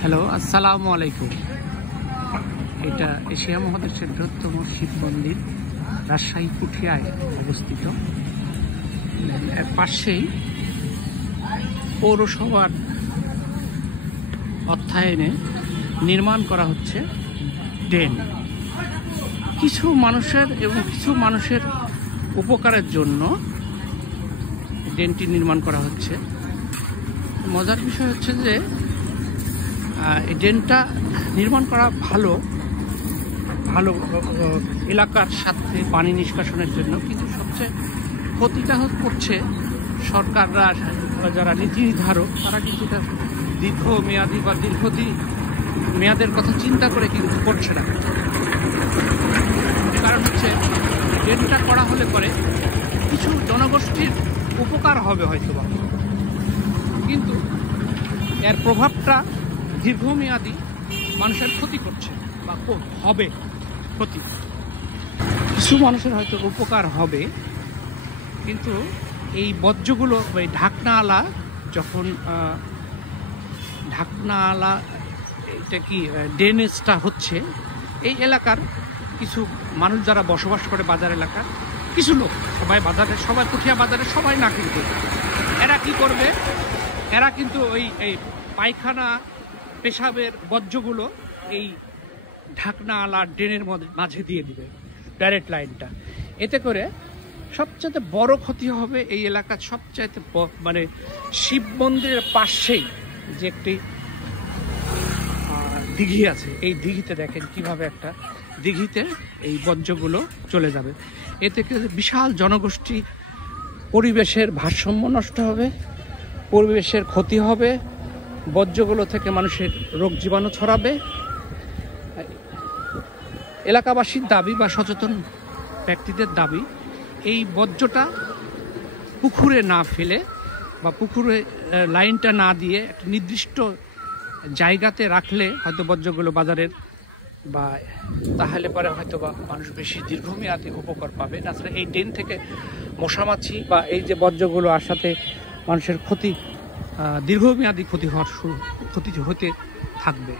Hello, আসসালামু আলাইকুম। এটা এশিয়া মহাদেশের বৃহত্তম শিব মন্দির রাজশাহী পুঠিয়ায় অবস্থিত। এর পাশেই পৌরসভার অর্থায়নে নির্মাণ করা হচ্ছে ড্রেন। কিছু মানুষের উপকারের জন্য ড্রেনটি নির্মাণ করা হচ্ছে। মজার বিষয় হচ্ছে যে এই ড্রেনটা নির্মাণ করা ভালো এলাকার সাথে পানি নিষ্কাশনের জন্য, কিন্তু সবচেয়ে ক্ষতিটা করছে সরকাররা, যারা নীতি নির্ধারক, তারা কিন্তু এটা দীর্ঘমেয়াদী বা মেয়াদের কথা চিন্তা করে কিন্তু করছে না। কারণ হচ্ছে ড্রেনটা করা হলে পরে কিছু জনগোষ্ঠীর উপকার হবে হয়তো, কিন্তু এর প্রভাবটা দীর্ঘমেয়াদী মানুষের ক্ষতি করছে বা হবে ক্ষতি। কিছু মানুষের হয়তো উপকার হবে, কিন্তু এই বর্জ্যগুলো, এই ঢাকনাওয়ালা এটা কি ড্রেনেজটা হচ্ছে, এই এলাকার কিছু মানুষ যারা বসবাস করে বাজার এলাকার কিছু লোক, সবাই পুঠিয়া বাজারে সবাই না, কিন্তু এরা কি করবে, এরা কিন্তু এই পায়খানা পেশাবের বর্জ্যগুলো এই ঢাকনাওয়ালা ড্রেনের মাঝে দিয়ে দিবে, ডাইরেক্ট লাইনটা। এতে করে সবচেয়ে বড় ক্ষতি হবে এই এলাকার সবচাইতে শিব মন্দিরের পাশেই যে একটি দিঘি আছে, এই দিঘিতে দেখেন কিভাবে একটা দিঘিতে এই বর্জ্যগুলো চলে যাবে। এতে বিশাল জনগোষ্ঠী, পরিবেশের ভারসাম্য নষ্ট হবে, পরিবেশের ক্ষতি হবে, বর্জ্যগুলো থেকে মানুষের রোগ জীবাণু ছড়াবে। এলাকাবাসীর দাবি বা সচেতন ব্যক্তিদের দাবি, এই বর্জ্যটা পুকুরে না ফেলে বা পুকুরে লাইনটা না দিয়ে একটা নির্দিষ্ট জায়গাতে রাখলে হয়তো বর্জ্যগুলো বাজারের তাহলে পরে হয়তো বা মানুষ বেশি দীর্ঘমেয়াদী উপকার পাবে। তাছাড়া এই ড্রেন থেকে মশামাছি বা এই যে বর্জ্যগুলো আসাতে মানুষের দীর্ঘমেয়াদী ক্ষতি হতে থাকবে।